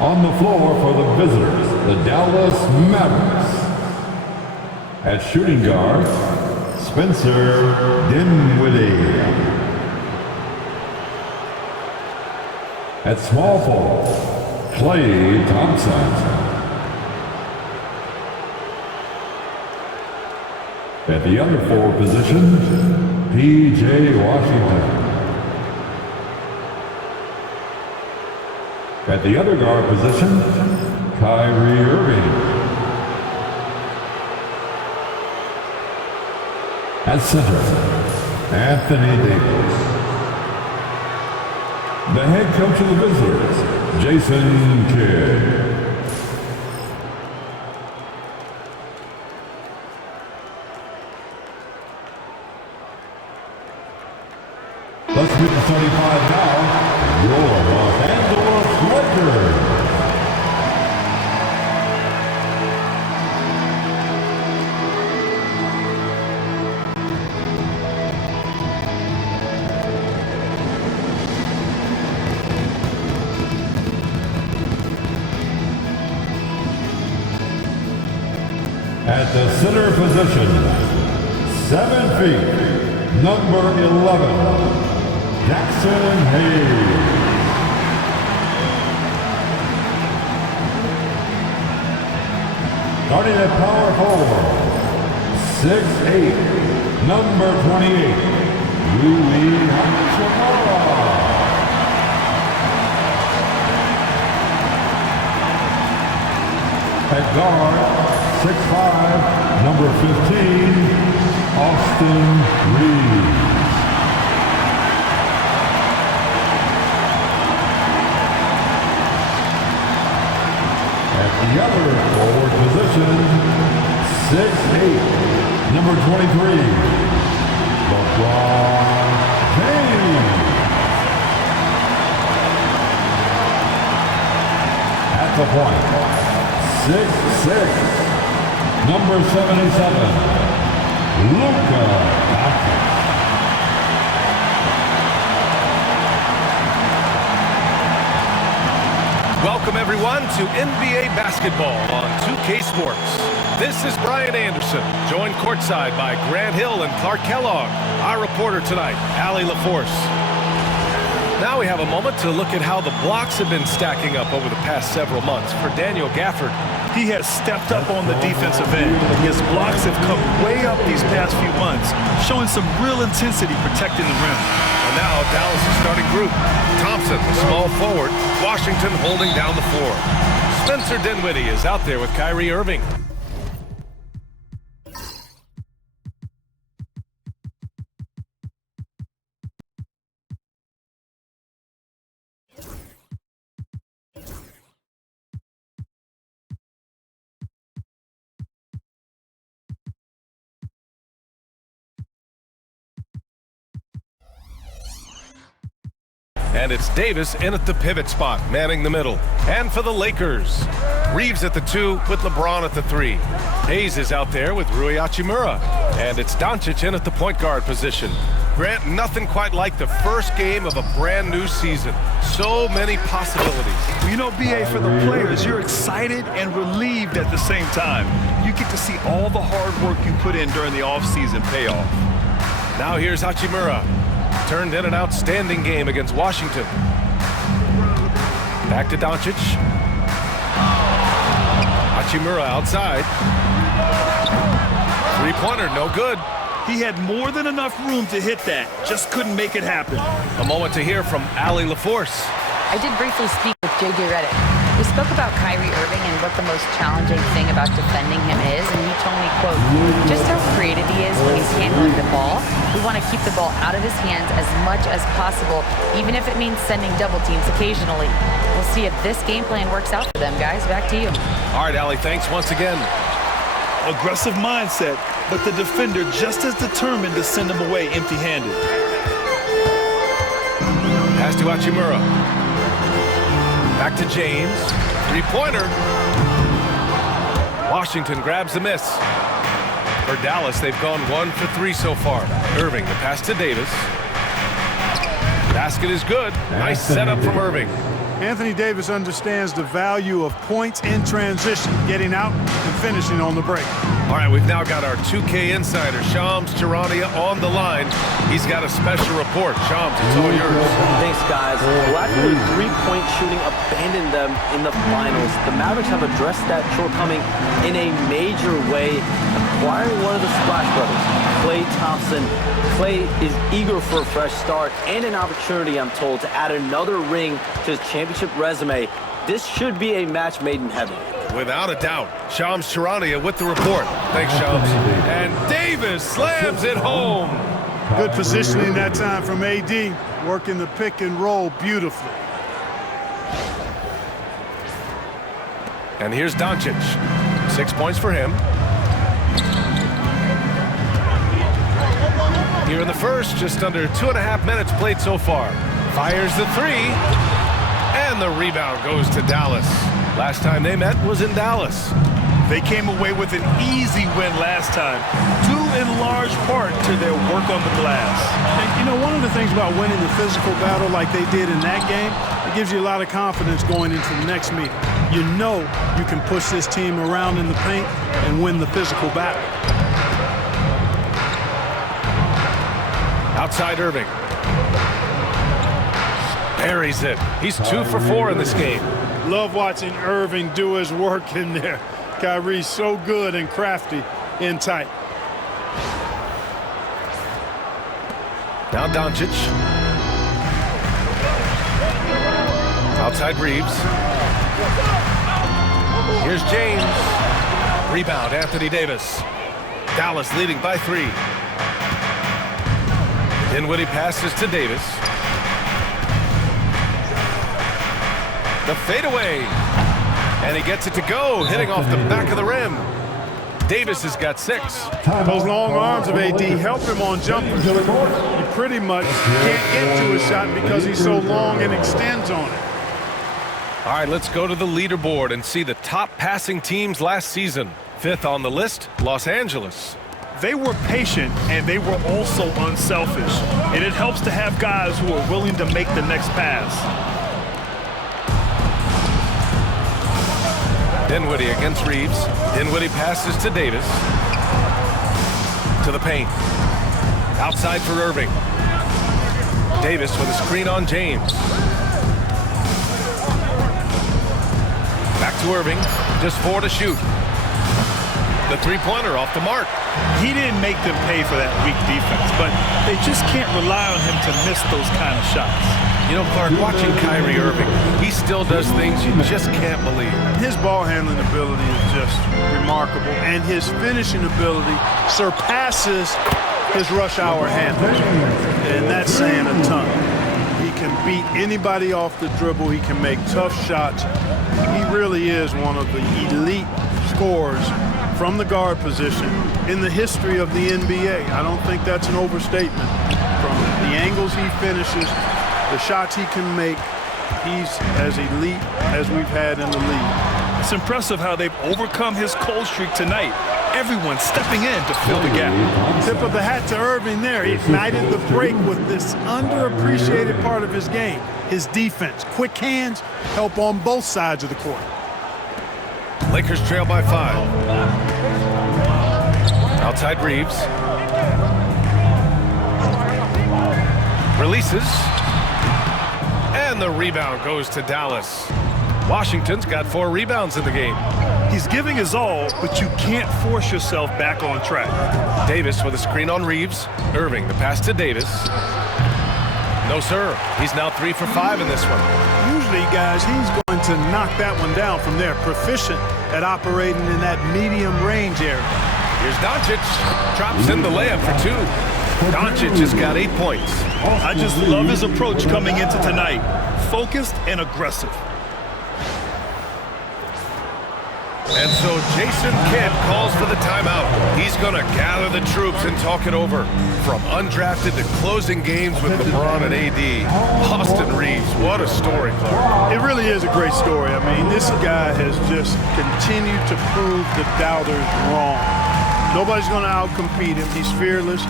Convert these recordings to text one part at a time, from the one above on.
On the floor for the visitors, the Dallas Mavericks. At shooting guard, Spencer Dinwiddie. At small forward, Klay Thompson. At the other forward position, P.J. Washington. At the other guard position, Kyrie Irving. At center, Anthony Davis. The head coach of the visitors, Jason Kidd. Let's meet the 35 now, your Los Angeles Lakers. At the center position, 7 feet, number 11. Jackson Hayes. Starting at power forward, 6'8", number 28, Rui Hachimura. At guard, 6'5", number 15, Austin Reeves. The other forward position, 6'8", number 23, LeBron James. At the point, 6'6", number 77, Luka Doncic. Welcome everyone to NBA basketball on 2K Sports. This is Brian Anderson, joined courtside by Grant Hill and Clark Kellogg. Our reporter tonight, Allie LaForce. Now we have a moment to look at how the blocks have been stacking up over the past several months for Daniel Gafford. He has stepped up on the defensive end. His blocks have come way up these past few months, showing some real intensity protecting the rim. And now Dallas' starting group. Thompson, the small forward. Washington holding down the floor. Spencer Dinwiddie is out there with Kyrie Irving. And it's Davis in at the pivot spot, manning the middle. And for the Lakers, Reeves at the 2 with LeBron at the 3. Hayes is out there with Rui Hachimura. And it's Doncic in at the point guard position. Grant, nothing quite like the first game of a brand new season. So many possibilities. Well, you know, BA, for the players, you're excited and relieved at the same time. You get to see all the hard work you put in during the offseason pay off. Now here's Hachimura. Turned in an outstanding game against Washington. Back to Doncic. Hachimura outside. Three-pointer, no good. He had more than enough room to hit that, just couldn't make it happen. A moment to hear from Allie LaForce. I did briefly speak with J.J. Redick. We spoke about Kyrie Irving and what the most challenging thing about defending him is, and he told me, quote, just how creative he is when he's handling the ball. We want to keep the ball out of his hands as much as possible, even if it means sending double teams occasionally. We'll see if this game plan works out for them, guys. Back to you. All right, Allie, thanks once again. Aggressive mindset, but the defender just as determined to send him away empty-handed. Pass to Hachimura. Back to James. Three-pointer. Washington grabs the miss. For Dallas, they've gone 1 for 3 so far. Irving, the pass to Davis. Basket is good. Nice setup from Irving. Anthony Davis understands the value of points in transition, getting out and finishing on the break. All right, we've now got our 2K insider, Shams Charania, on the line. He's got a special report. Shams, it's all yours. Thanks, guys. Well, after the three-point shooting abandoned them in the finals, the Mavericks have addressed that shortcoming in a major way, acquiring one of the Splash Brothers, Klay Thompson. Klay is eager for a fresh start and an opportunity, I'm told, to add another ring to his championship resume. This should be a match made in heaven. Without a doubt. Shams Charania with the report. Thanks, Shams. And Davis slams it home. Good positioning that time from AD, working the pick and roll beautifully. And here's Doncic. 6 points for him. Here in the first, just under 2.5 minutes played so far. Fires the three. And the rebound goes to Dallas. Last time they met was in Dallas. They came away with an easy win last time, due in large part to their work on the glass. And, you know, one of the things about winning the physical battle like they did in that game, it gives you a lot of confidence going into the next meeting. You know you can push this team around in the paint and win the physical battle. Outside Irving. Buries it. He's 2 for 4 in this game. Love watching Irving do his work in there. Kyrie's so good and crafty in tight. Now Doncic. Outside Reeves. Here's James. Rebound, Anthony Davis. Dallas leading by 3. Dinwiddie passes to Davis. The fadeaway. And he gets it to go, hitting off the back of the rim. Davis has got 6. Those long arms of AD help him on jumpers. He pretty much can't get to his shot because he's so long and extends on it. All right, let's go to the leaderboard and see the top passing teams last season. 5th on the list, Los Angeles. They were patient, and they were also unselfish. And it helps to have guys who are willing to make the next pass. Dinwiddie against Reeves. Dinwiddie passes to Davis. To the paint. Outside for Irving. Davis with a screen on James. Back to Irving. Just 4 to shoot. The three-pointer off the mark. He didn't make them pay for that weak defense, but they just can't rely on him to miss those kind of shots. You know, Clark, watching Kyrie Irving, he still does things you just can't believe. His ball handling ability is just remarkable, and his finishing ability surpasses his rush hour handling, and that's saying a ton. He can beat anybody off the dribble. He can make tough shots. He really is one of the elite scorers from the guard position in the history of the NBA. I don't think that's an overstatement. From the angles he finishes, the shots he can make, he's as elite as we've had in the league. It's impressive how they've overcome his cold streak tonight. Everyone stepping in to fill the gap. Tip of the hat to Irving there. He ignited the break with this underappreciated part of his game, his defense. Quick hands help on both sides of the court. Lakers trail by 5. Outside Reeves. Releases. And the rebound goes to Dallas. Washington's got 4 rebounds in the game. He's giving his all, but you can't force yourself back on track. Davis with a screen on Reeves. Irving, the pass to Davis. No, sir. He's now 3 for 5 in this one. Usually, guys, he's going to knock that one down from there. Proficient at operating in that medium range area. Here's Doncic. Drops in the layup for 2. Doncic has got 8 points. I just love his approach coming into tonight. Focused and aggressive. And so Jason Kidd calls for the timeout. He's going to gather the troops and talk it over. From undrafted to closing games with LeBron and AD. Austin Reeves, what a story, Clark. It really is a great story. I mean, this guy has just continued to prove the doubters wrong. Nobody's going to outcompete him. He's fearless.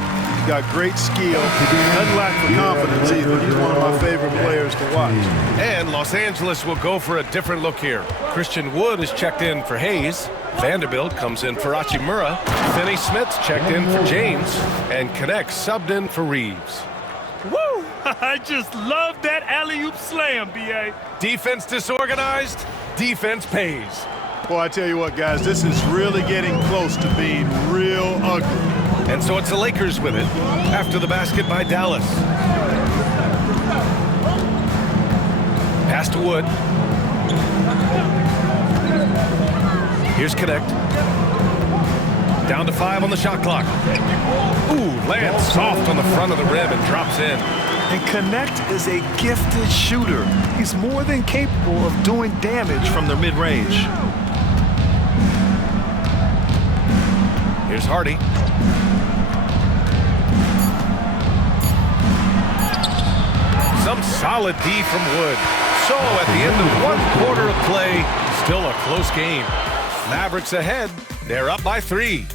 got great skill. Doesn't lack for confidence either. He's one of my favorite players to watch. And Los Angeles will go for a different look here. Christian Wood is checked in for Hayes. Vanderbilt comes in for Hachimura. Finney Smith's checked in for James. And Connect subbed in for Reeves. Woo! I just love that alley-oop slam, B.A. Defense disorganized, defense pays. Boy, I tell you what, guys, this is really getting close to being real ugly. And so it's the Lakers with it after the basket by Dallas. Pass to Wood. Here's Connect. Down to 5 on the shot clock. Ooh, lands soft on the front of the rim and drops in. And Connect is a gifted shooter. He's more than capable of doing damage from the mid-range. Here's Hardy. Some solid D from Wood. So at the end of 1 quarter of play, still a close game. Mavericks ahead. They're up by 3.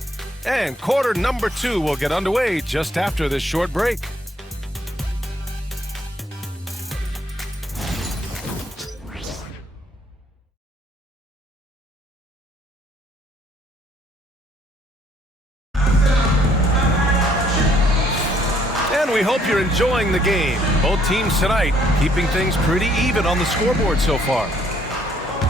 And quarter number 2 will get underway just after this short break. And we hope you're enjoying the game. Both teams tonight keeping things pretty even on the scoreboard so far.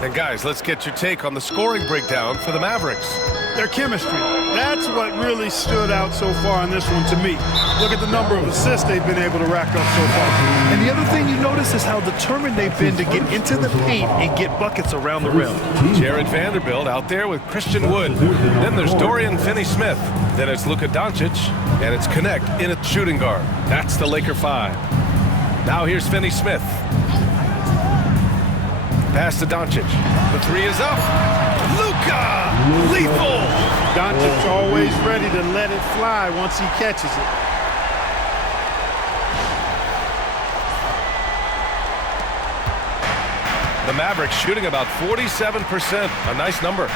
And guys, let's get your take on the scoring breakdown for the Mavericks. Their chemistry, that's what really stood out so far in this one to me. Look at the number of assists they've been able to rack up so far. And the other thing you notice is how determined they've been to get into the paint and get buckets around the rim. Jared Vanderbilt out there with Christian Wood. Then there's Dorian Finney-Smith. Then it's Luka Doncic. And it's Connect in at shooting guard. That's the Laker 5. Now here's Finney-Smith. Pass to Doncic. The 3 is up. Luka! Lethal! Doncic's always ready to let it fly once he catches it. The Mavericks shooting about 47%. A nice number.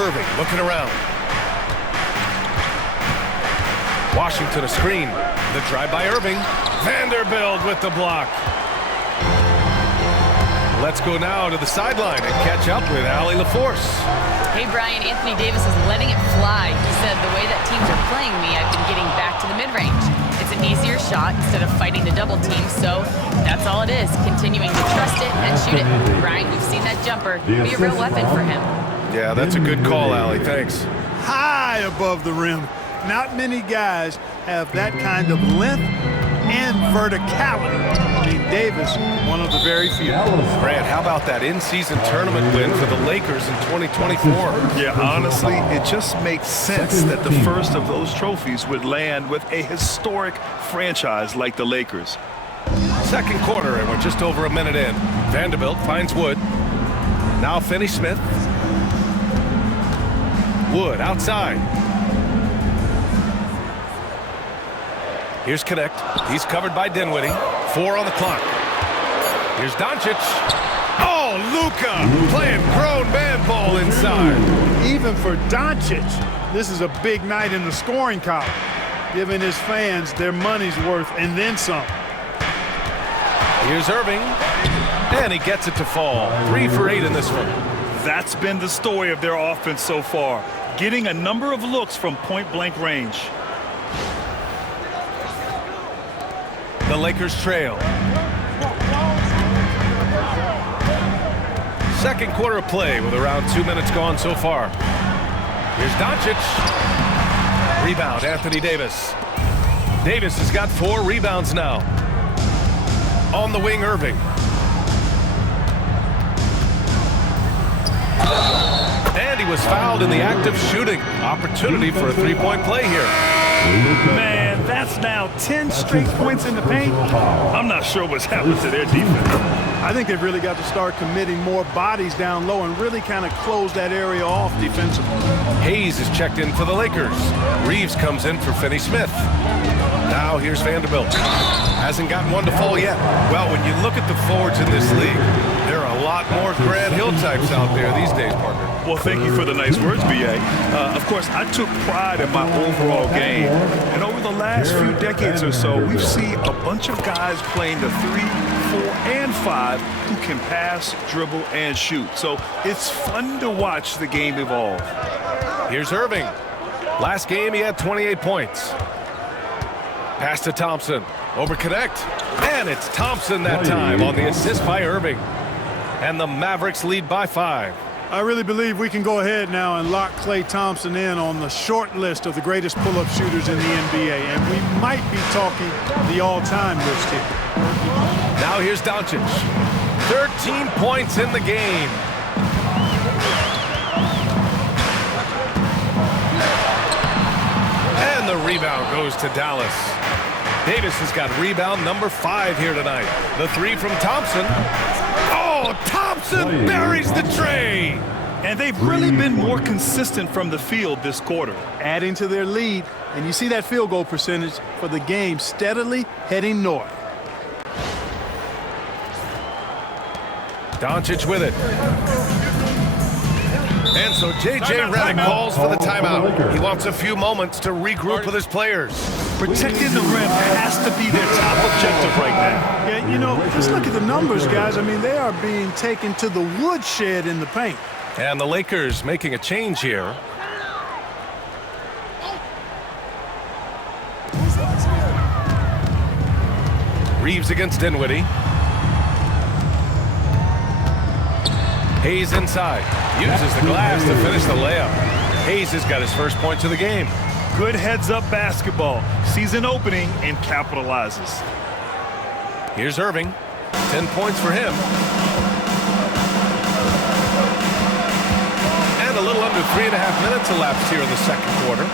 Irving looking around. Washington a screen. The drive by Irving. Vanderbilt with the block. Let's go now to the sideline and catch up with Allie LaForce. Hey, Brian, Anthony Davis is letting it fly. He said, the way that teams are playing me, I've been getting back to the mid-range. It's an easier shot instead of fighting the double team, so that's all it is, continuing to trust it and shoot it. Brian, we've seen that jumper be a real weapon for him. Yeah, that's a good call, Allie. Thanks. High above the rim. Not many guys have that kind of length and verticality. I mean, Davis, one of the very few. Grant, how about that in-season tournament win for the Lakers in 2024? Yeah, honestly, it just makes sense that the first of those trophies would land with a historic franchise like the Lakers. Second quarter, and we're just over a minute in. Vanderbilt finds Wood. Now Finney-Smith. Wood outside. Here's Connect. He's covered by Dinwiddie. 4 on the clock. Here's Doncic. Oh, Luka playing grown man ball inside. Even for Doncic, this is a big night in the scoring column, giving his fans their money's worth and then some. Here's Irving. And he gets it to fall. 3 for 8 in this one. That's been the story of their offense so far, getting a number of looks from point-blank range. The Lakers trail. Second quarter of play with around 2 minutes gone so far. Here's Doncic. Rebound, Anthony Davis. Davis has got 4 rebounds now. On the wing, Irving. And he was fouled in the act of shooting. Opportunity for a 3-point play here. Man, that's now 10 straight points in the paint. I'm not sure what's happened to their defense. I think they've really got to start committing more bodies down low and really kind of close that area off defensively. Hayes is checked in for the Lakers. Reeves comes in for Finney-Smith. Now here's Vanderbilt. Hasn't gotten one to fall yet. Well, when you look at the forwards in this league, there are a lot more Grant Hill types out there these days, partner. Well, thank you for the nice words, B.A. Of course, I took pride in my overall game. And over the last few decades or so, we've seen a bunch of guys playing the 3, 4, and 5 who can pass, dribble, and shoot. So it's fun to watch the game evolve. Here's Irving. Last game, he had 28 points. Pass to Thompson. Over connect. And it's Thompson that time on the assist by Irving. And the Mavericks lead by 5. I really believe we can go ahead now and lock Klay Thompson in on the short list of the greatest pull-up shooters in the NBA. And we might be talking the all-time list here. Now here's Doncic. 13 points in the game. And the rebound goes to Dallas. Davis has got rebound number 5 here tonight. The 3 from Thompson. Oh, Thompson buries the tray. And they've really been more consistent from the field this quarter. Adding to their lead, and you see that field goal percentage for the game steadily heading north. Doncic with it. And so J.J. Redick calls for the timeout. He wants a few moments to regroup with his players. Protecting the rim has to be their top objective right now. Yeah, you know, just look at the numbers, guys. I mean, they are being taken to the woodshed in the paint. And the Lakers making a change here. Reeves against Dinwiddie. Hayes inside. Uses the glass to finish the layup. Hayes has got his first points of the game. Good heads-up basketball. Sees an opening and capitalizes. Here's Irving. 10 points for him. And a little under 3.5 minutes elapsed here in the second quarter.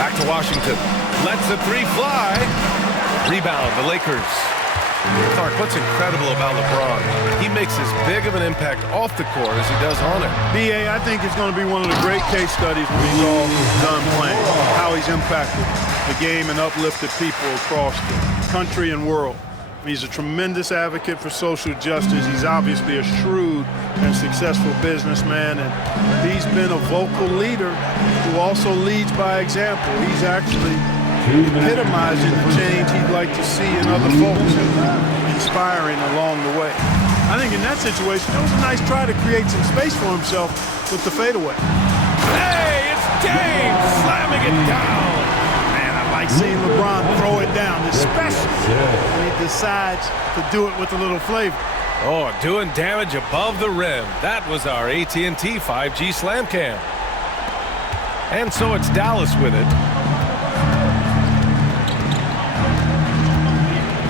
Back to Washington. Lets the 3 fly. Rebound, the Lakers. Clark, what's incredible about LeBron? He makes as big of an impact off the court as he does on it. B.A., I think it's going to be one of the great case studies when he's all done playing. How he's impacted the game and uplifted people across the country and world. He's a tremendous advocate for social justice. He's obviously a shrewd and successful businessman, and he's been a vocal leader who also leads by example. He's actually epitomizing the change he'd like to see in other folks, inspiring along the way. I think in that situation, it was a nice try to create some space for himself with the fadeaway. Hey, it's Dame slamming it down. Man, I like seeing LeBron throw it down, especially when he decides to do it with a little flavor. Oh, doing damage above the rim. That was our AT&T 5G Slam Cam. And so it's Dallas with it.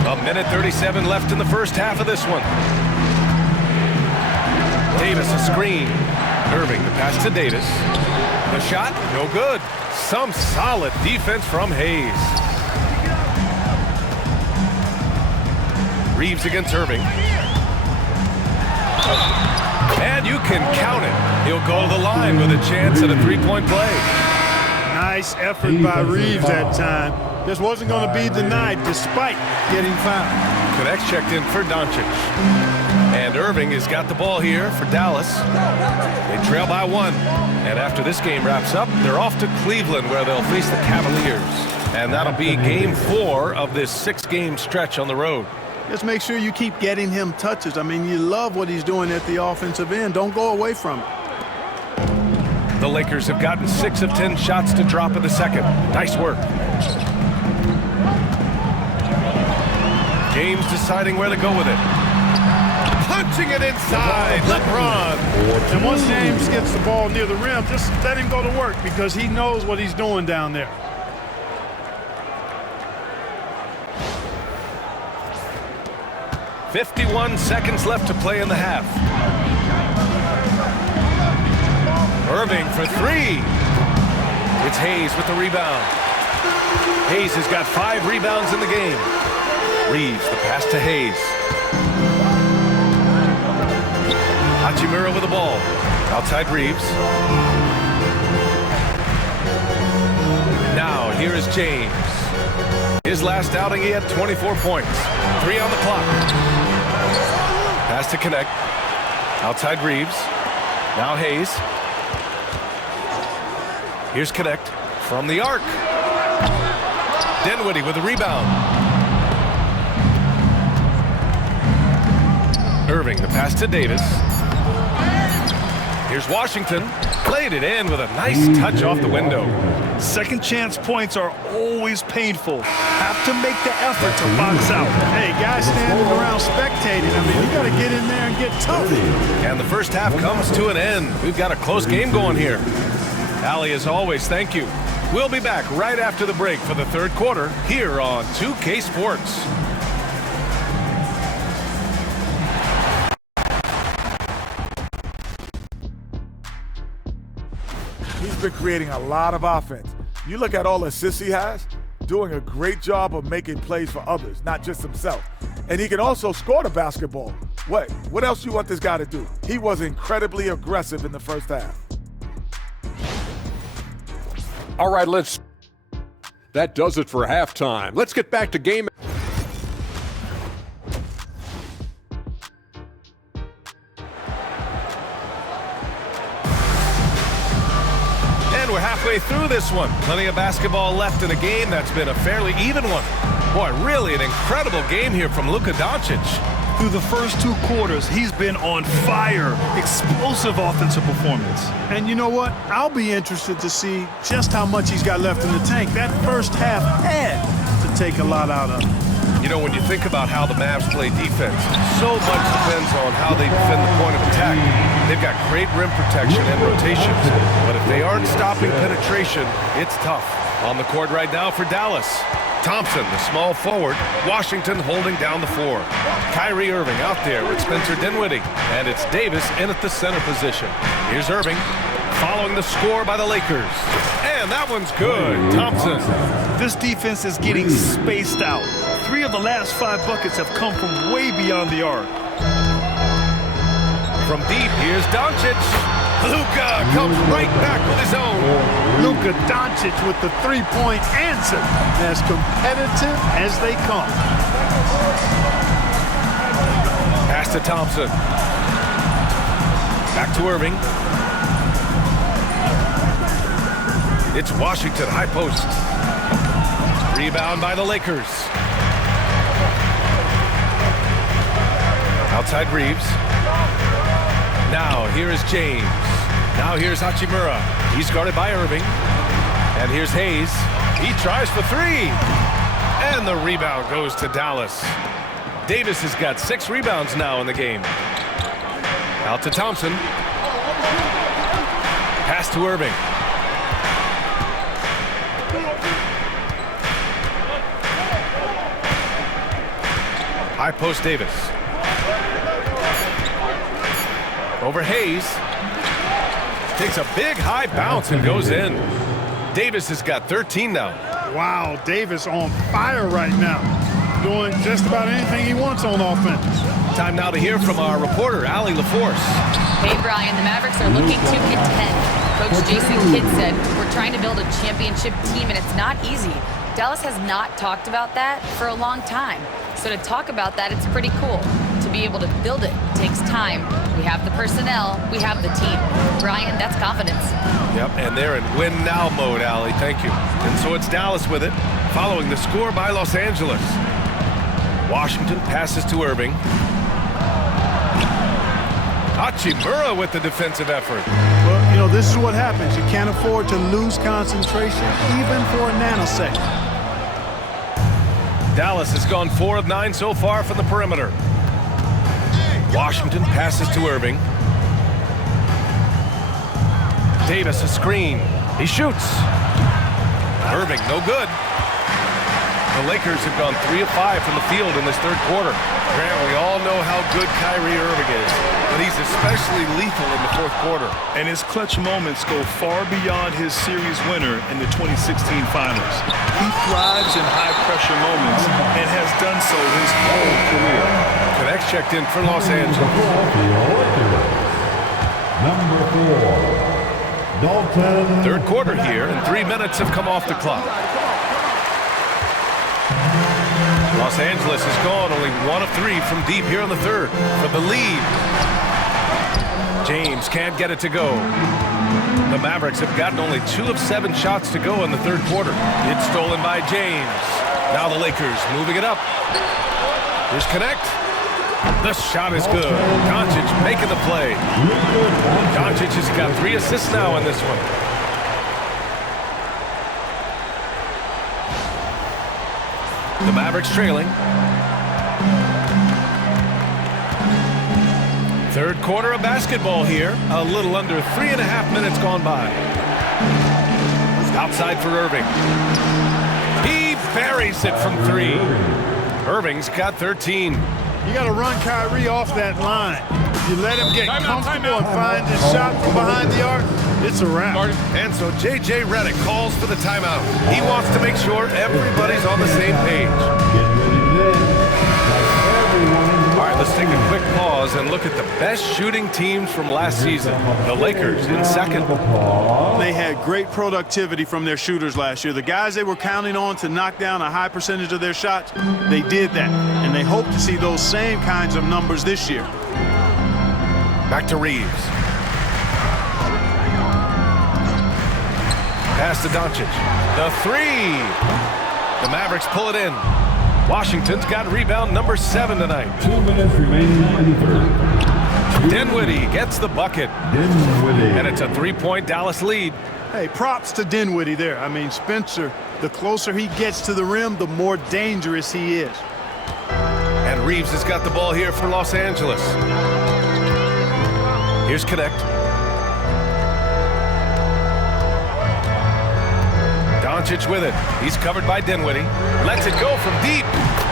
A minute 37 left in the first half of this one. Davis a screen. Irving the pass to Davis. The shot, no good. Some solid defense from Hayes. Reeves against Irving. And you can count it. He'll go to the line with a chance at a three-point play. Nice effort by Reeves that time. This wasn't going to be denied despite getting fouled. Connects checked in for Doncic. And Irving has got the ball here for Dallas. They trail by 1. And after this game wraps up, they're off to Cleveland where they'll face the Cavaliers. And that'll be game 4 of this 6-game stretch on the road. Just make sure you keep getting him touches. I mean, you love what he's doing at the offensive end. Don't go away from it. The Lakers have gotten 6 of 10 shots to drop in the second. Nice work. James deciding where to go with it. Punching it inside, LeBron. And once James gets the ball near the rim, just let him go to work because he knows what he's doing down there. .51 seconds left to play in the half. Irving for 3. It's Hayes with the rebound. Hayes has got 5 rebounds in the game. Reeves the pass to Hayes. Hachimura with the ball. Outside Reeves. Now Now, here is James. His last outing, he had 24 points. 3 on the clock. Pass to Connect. Outside Reeves. Now Hayes. Here's Connect from the arc. Dinwiddie with the rebound. Irving, the pass to Davis. Here's Washington. Played it in with a nice touch off the window. Second chance points are always painful. Have to make the effort to box out. Hey, guys standing around spectating. I mean, you got to get in there and get tough. And the first half comes to an end. We've got a close game going here. Allie, as always, thank you. We'll be back right after the break for the third quarter here on 2K Sports. He's been creating a lot of offense. You look at all the assists he has, doing a great job of making plays for others, not just himself. And he can also score the basketball. What else you want this guy to do? He was incredibly aggressive in the first half. All right, that does it for halftime. Let's get back to game. And we're halfway through this one. Plenty of basketball left in a game that's been a fairly even one. Boy, really an incredible game here from Luka Doncic. Through the first 2 quarters, he's been on fire. Explosive offensive performance. And you know what? I'll be interested to see just how much he's got left in the tank. That first half had to take a lot out of him. You know, when you think about how the Mavs play defense, so much depends on how they defend the point of attack. They've got great rim protection and rotations, but if they aren't stopping penetration, it's tough. On the court right now for Dallas. Thompson, the small forward. Washington holding down the 4. Kyrie Irving out there with Spencer Dinwiddie. And it's Davis in at the center position. Here's Irving following the score by the Lakers. And that one's good. Thompson. This defense is getting spaced out. 3 of the last 5 buckets have come from way beyond the arc. From deep, here's Doncic. Luka comes right back with his own. Luka Doncic with the three-point answer. As competitive as they come. Pass to Thompson. Back to Irving. It's Washington, high post. Rebound by the Lakers. Outside Reeves. Now, here is James. Now here's Hachimura. He's guarded by Irving. And here's Hayes. He tries for 3. And the rebound goes to Dallas. Davis has got 6 rebounds now in the game. Out to Thompson. Pass to Irving. High post Davis. Over Hayes. Takes a big high bounce and goes in. Davis has got 13 now. Wow, Davis on fire right now. Doing just about anything he wants on offense. Time now to hear from our reporter, Allie LaForce. Hey, Brian, the Mavericks are looking to contend. Coach Jason Kidd said, we're trying to build a championship team, and it's not easy. Dallas has not talked about that for a long time. So to talk about that, it's pretty cool. To be able to build it takes time. We have the personnel, we have the team. Brian, that's confidence. Yep, and they're in win now mode, Allie. Thank you. And so it's Dallas with it, following the score by Los Angeles. Washington passes to Irving. Hachimura with the defensive effort. Well, you know, this is what happens. You can't afford to lose concentration, even for a nanosecond. Dallas has gone 4 of 9 so far from the perimeter. Washington passes to Irving. Davis a screen. He shoots. Irving no good. The Lakers have gone 3 of 5 from the field in this third quarter. Grant, we all know how good Kyrie Irving is, but he's especially lethal in the fourth quarter. And his clutch moments go far beyond his series winner in the 2016 finals. He thrives in high-pressure moments and has done so his whole career. Connects checked in for Los Angeles. Number 4, Dalton. Third quarter here, and 3 minutes have come off the clock. Los Angeles has gone only 1 of 3 from deep here in the third for the lead. James can't get it to go. The Mavericks have gotten only 2 of 7 shots to go in the third quarter. It's stolen by James. Now the Lakers moving it up. Here's Connect. The shot is good. Doncic making the play. Doncic has got 3 assists now in this one. The Mavericks trailing. Third quarter of basketball here. A little under 3.5 minutes gone by. Outside for Irving. He buries it from 3. Irving's got 13. You got to run Kyrie off that line. If you let him get comfortable and find his shot from behind the arc, it's a wrap. And so J.J. Redick calls for the timeout. He wants to make sure everybody's on the same page. All right, let's take a quick pause and look at the best shooting teams from last season. The Lakers in second. They had great productivity from their shooters last year. The guys they were counting on to knock down a high percentage of their shots, they did that. And they hope to see those same kinds of numbers this year. Back to Reeves. Pass to Doncic. The 3. The Mavericks pull it in. Washington's got rebound number 7 tonight. 2 minutes remaining in the third. Dinwiddie gets the bucket. Dinwiddie. And it's a 3-point Dallas lead. Hey, props to Dinwiddie there. I mean, Spencer, the closer he gets to the rim, the more dangerous he is. And Reeves has got the ball here for Los Angeles. Here's Connect. Doncic with it. He's covered by Dinwiddie. Lets it go from deep.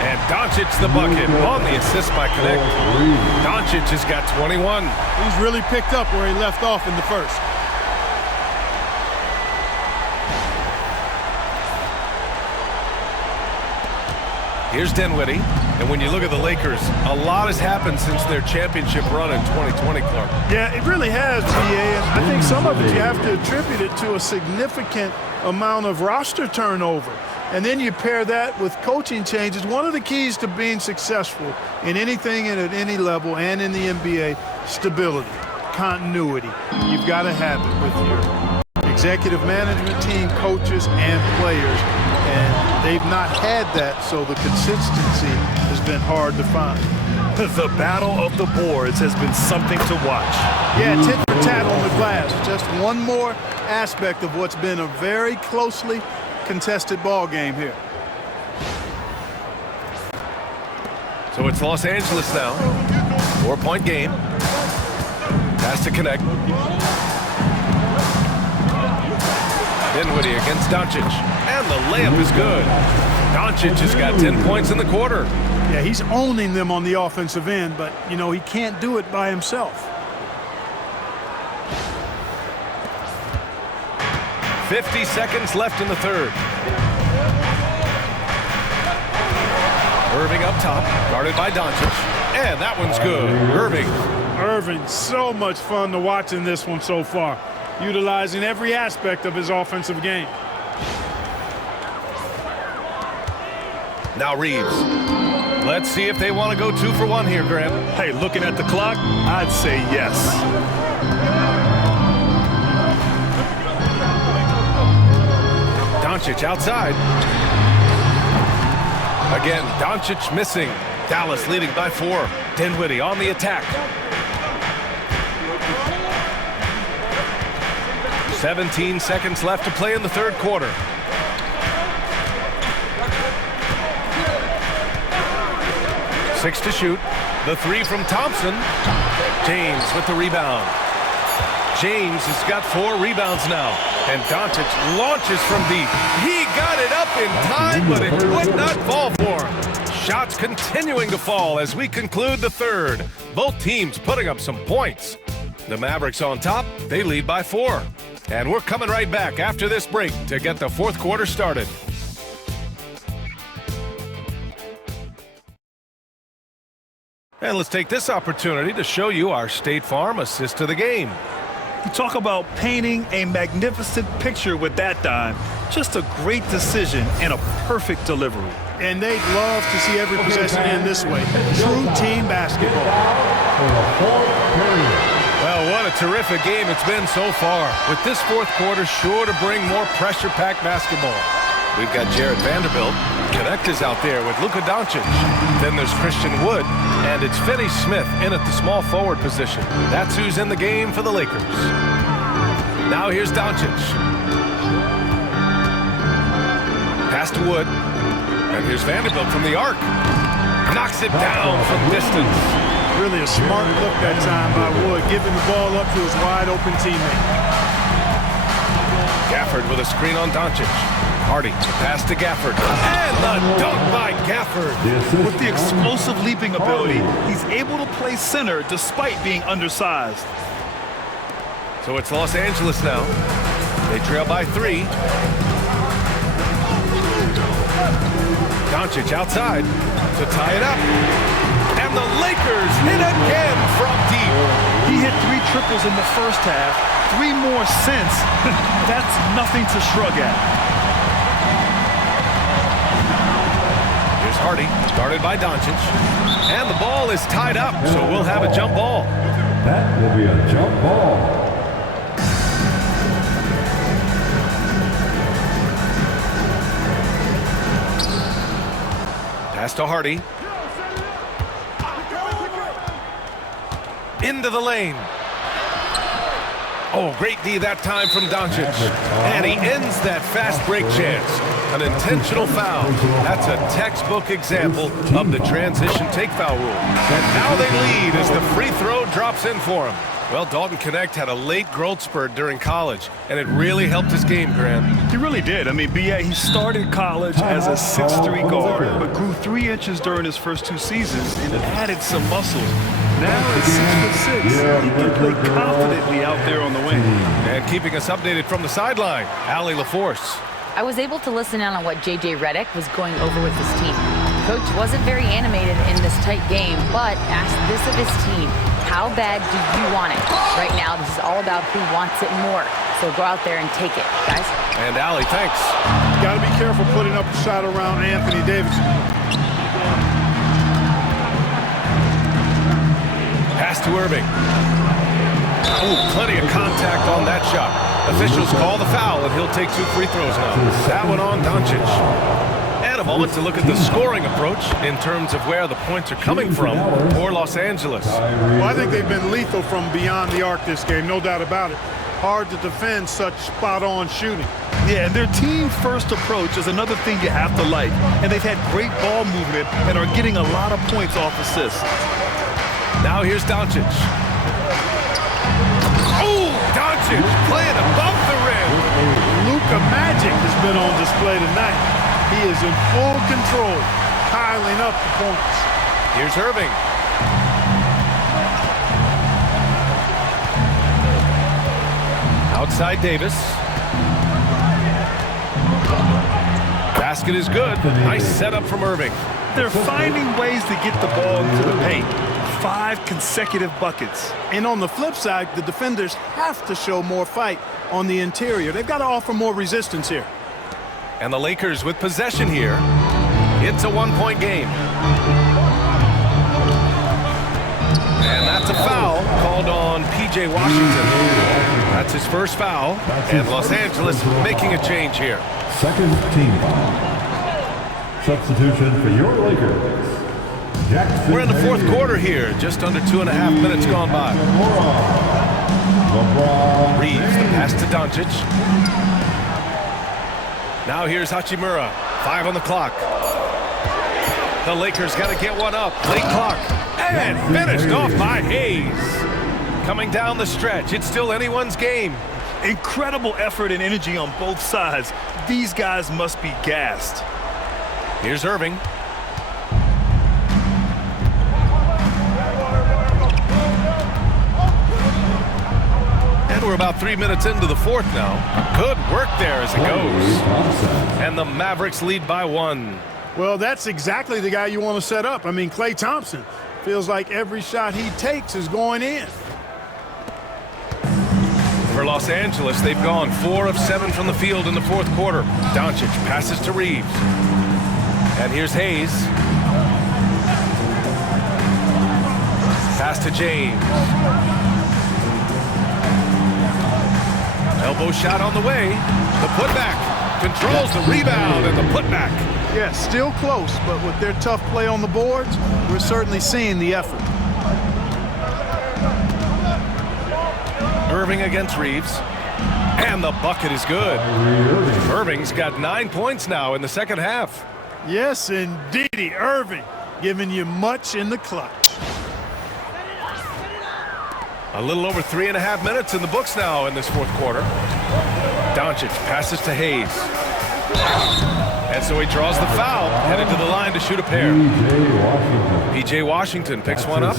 And Doncic the bucket on the assist by Connect. Doncic has got 21. He's really picked up where he left off in the first. Here's Dinwiddie. And when you look at the Lakers, a lot has happened since their championship run in 2020, Clark. Yeah, it really has, BA. And I think some of it you have to attribute it to a significant amount of roster turnover. And then you pair that with coaching changes. One of the keys to being successful in anything and at any level and in the NBA, stability, continuity. You've got to have it with your executive management team, coaches, and players. And they've not had that, so the consistency has been hard to find. The battle of the boards has been something to watch. Yeah, tit for tat on the glass. Just one more aspect of what's been a very closely contested ball game here. So it's Los Angeles now. 4-point game. Pass to Connect. Dinwiddie against Doncic. And the layup is good. Doncic has got 10 points in the quarter. Yeah, he's owning them on the offensive end, but, you know, he can't do it by himself. 50 seconds left in the third. Irving up top, guarded by Doncic. And that one's good. Irving, so much fun to watch in this one so far, utilizing every aspect of his offensive game. Now Reeves. Let's see if they want to go 2 for 1 here, Graham. Hey, looking at the clock, I'd say yes. Doncic outside. Again, Doncic missing. Dallas leading by 4. Dinwiddie on the attack. 17 seconds left to play in the third quarter. Six to shoot. The 3 from Thompson. James with the rebound. James has got 4 rebounds now. And Doncic launches from deep. He got it up in time, but it would not fall for him. Shots continuing to fall as we conclude the third. Both teams putting up some points. The Mavericks on top. They lead by 4. And we're coming right back after this break to get the fourth quarter started. And let's take this opportunity to show you our State Farm assist to the game. You talk about painting a magnificent picture with that dime. Just a great decision and a perfect delivery. And they'd love to see every possession end this way. True team basketball. Well, what a terrific game it's been so far. With this fourth quarter sure to bring more pressure-packed basketball. We've got Jared Vanderbilt. Connect is out there with Luka Doncic. Then there's Christian Wood. And it's Finney Smith in at the small forward position. That's who's in the game for the Lakers. Now here's Doncic. Pass to Wood. And here's Vanderbilt from the arc. Knocks it down from distance. Really a smart look that time by Wood, giving the ball up to his wide-open teammate. Gafford with a screen on Doncic. Hardy, pass to Gafford. And the dunk by Gafford. With the explosive leaping ability, he's able to play center despite being undersized. So it's Los Angeles now. They trail by 3. Doncic outside to tie it up. And the Lakers hit again from deep. He hit 3 triples in the first half, 3 more since. That's nothing to shrug at. Here's Hardy, guarded by Doncic. And the ball is tied up, so we'll have a jump ball. That will be a jump ball. Pass to Hardy. Into the lane. Oh, great D that time from Doncic. And he ends that fast break chance. An intentional foul. That's a textbook example of the transition take foul rule. And now they lead as the free throw drops in for him. Well, Dalton Connect had a late growth spurt during college, and it really helped his game, Grant. He really did. I mean, B.A., he started college as a 6'3" guard, but grew 3 inches during his first 2 seasons and added some muscles. Now at 6'6", he can play confidently out there on the wing. And keeping us updated from the sideline, Allie LaForce. I was able to listen in on what J.J. Redick was going over with his team. Coach wasn't very animated in this tight game, but asked this of his team. How bad do you want it? Right now, this is all about who wants it more. So go out there and take it, guys. And Allie, thanks. Got to be careful putting up a shot around Anthony Davis. Pass to Irving. Oh, plenty of contact on that shot. Officials call the foul, and he'll take 2 free throws now. That one on Doncic. And a moment to look at the scoring approach in terms of where the points are coming from for Los Angeles. Well, I think they've been lethal from beyond the arc this game, no doubt about it. Hard to defend such spot-on shooting. Yeah, and their team-first approach is another thing you have to like. And they've had great ball movement and are getting a lot of points off assists. Now here's Doncic. Oh, Doncic playing above the rim. Luka Magic has been on display tonight. He is in full control, piling up the points. Here's Irving. Outside Davis. Basket is good. Nice setup from Irving. They're finding ways to get the ball into the paint. 5 consecutive buckets. And on the flip side, the defenders have to show more fight on the interior. They've got to offer more resistance here. And the Lakers with possession here. It's a 1-point game. And that's a foul called on P.J. Washington. That's his first foul. And Los Angeles making a change here. Second team foul. Substitution for your Lakers. Jackson We're in the fourth quarter here. Just under 2.5 minutes gone by. Reeves, the pass to Doncic. Now here's Hachimura. 5 on the clock. The Lakers got to get one up. Late clock. And finished off by Hayes. Coming down the stretch. It's still anyone's game. Incredible effort and energy on both sides. These guys must be gassed. Here's Irving. And we're about 3 minutes into the fourth now. Good work there as it goes. And the Mavericks lead by 1. Well, that's exactly the guy you want to set up. I mean, Klay Thompson feels like every shot he takes is going in. For Los Angeles, they've gone 4 of 7 from the field in the fourth quarter. Doncic passes to Reeves. And here's Hayes. Pass to James. Elbow shot on the way. The putback. Controls the rebound and the putback. Yeah, still close, but with their tough play on the boards, we're certainly seeing the effort. Irving against Reeves. And the bucket is good. Irving's got 9 points now in the second half. Yes, indeedy. Irving giving you much in the clutch. A little over 3.5 minutes in the books now in this fourth quarter. Doncic passes to Hayes. And so he draws the foul, headed to the line to shoot a pair. P.J. Washington picks one up.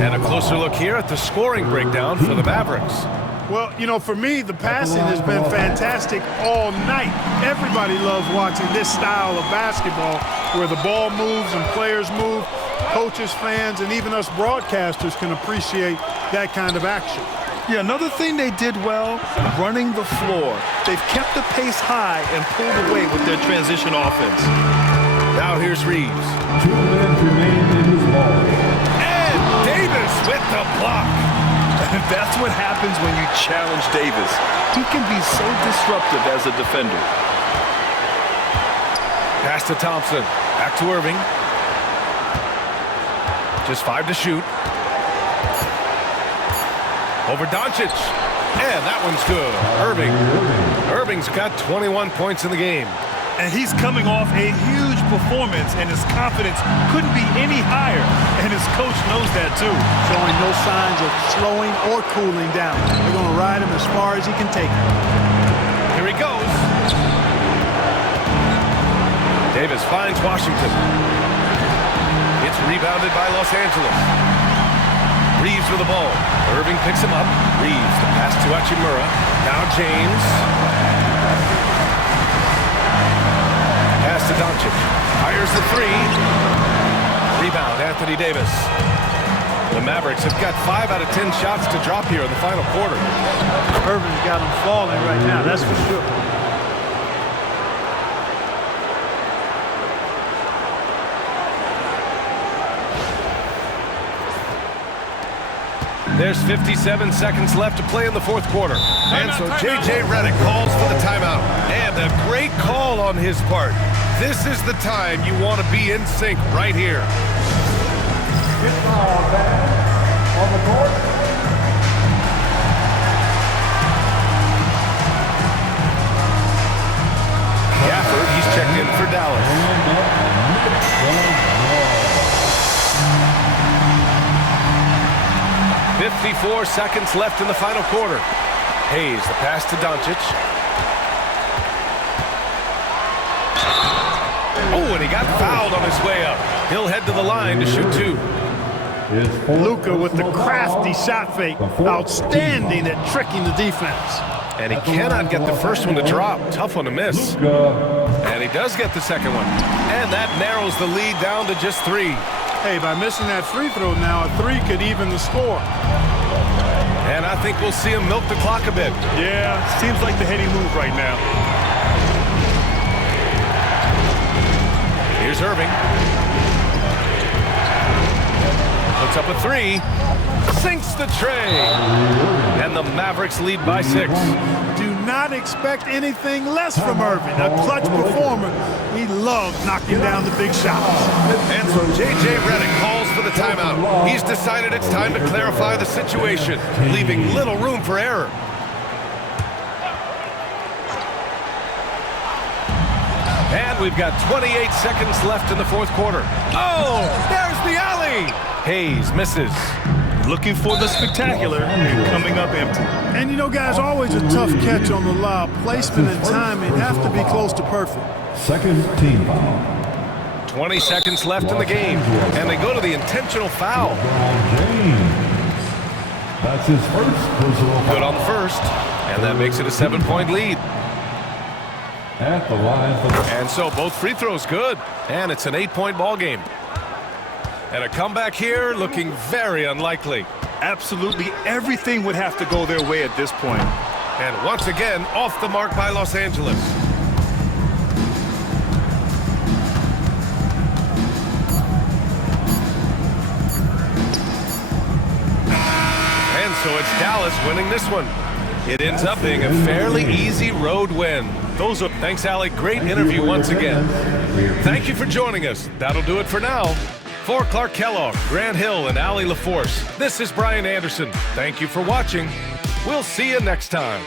And a closer look here at the scoring breakdown for the Mavericks. Well, you know, for me, the passing has been fantastic all night. Everybody loves watching this style of basketball where the ball moves and players move. Coaches, fans, and even us broadcasters can appreciate that kind of action. Yeah, another thing they did well, running the floor. They've kept the pace high and pulled away with their transition offense. Now here's Reeves. 2 minutes remain in his ball. And Davis with the block. That's what happens when you challenge Davis. He can be so disruptive as a defender. Pass to Thompson. Back to Irving. Just 5 to shoot. Over Doncic. And that one's good. Irving's got 21 points in the game. And he's coming off a huge performance, and his confidence couldn't be any higher. And his coach knows that, too. Showing no signs of slowing or cooling down. They're going to ride him as far as he can take him. Here he goes. Davis finds Washington. It's rebounded by Los Angeles. Reeves with the ball. Irving picks him up. Reeves, the pass to Hachimura. Now James. Pass to Doncic. Fires the 3. Rebound, Anthony Davis. The Mavericks have got 5 out of 10 shots to drop here in the final quarter. Irving's got him falling right now, that's for sure. There's 57 seconds left to play in the fourth quarter. And so J.J. Redick calls for the timeout. And a great call on his part. This is the time you want to be in sync right here. On the court. Gafford, he's checked in for Dallas. 54 seconds left in the final quarter. Hayes, the pass to Doncic. Oh, and he got fouled on his way up. He'll head to the line to shoot 2. Luka with the crafty shot fake. Outstanding at tricking the defense. And he cannot get the first one to drop. Tough one to miss. And he does get the second one. And that narrows the lead down to just 3. Hey, by missing that free throw now, a 3 could even the score. And I think we'll see him milk the clock a bit. Yeah, seems like the heady move right now. Here's Irving. Puts up a 3. Sinks the tray. And the Mavericks lead by 6. Do not expect anything less from Irving. A clutch performer. He loves knocking down the big shots. And so J.J. Redick calls for the timeout. He's decided it's time to clarify the situation, leaving little room for error. And we've got 28 seconds left in the fourth quarter. Oh, there's the alley. Hayes misses. Looking for the spectacular and coming up empty. And you know, guys, always a tough catch on the lob. Placement and timing have to be close to perfect. Second team foul. 20 seconds left in the game, and they go to the intentional foul. That's his first personal foul. Good on the first, and that makes it a 7-point lead. At the line for the... And so both free throws good, and it's an 8-point ball game. And a comeback here looking very unlikely. Absolutely everything would have to go their way at this point. And once again, off the mark by Los Angeles. And so it's Dallas winning this one. It ends up being a fairly easy road win. Thanks, Allie. Great interview once again. Thank you for joining us. That'll do it for now. For Clark Kellogg, Grant Hill, and Allie LaForce, this is Brian Anderson. Thank you for watching. We'll see you next time.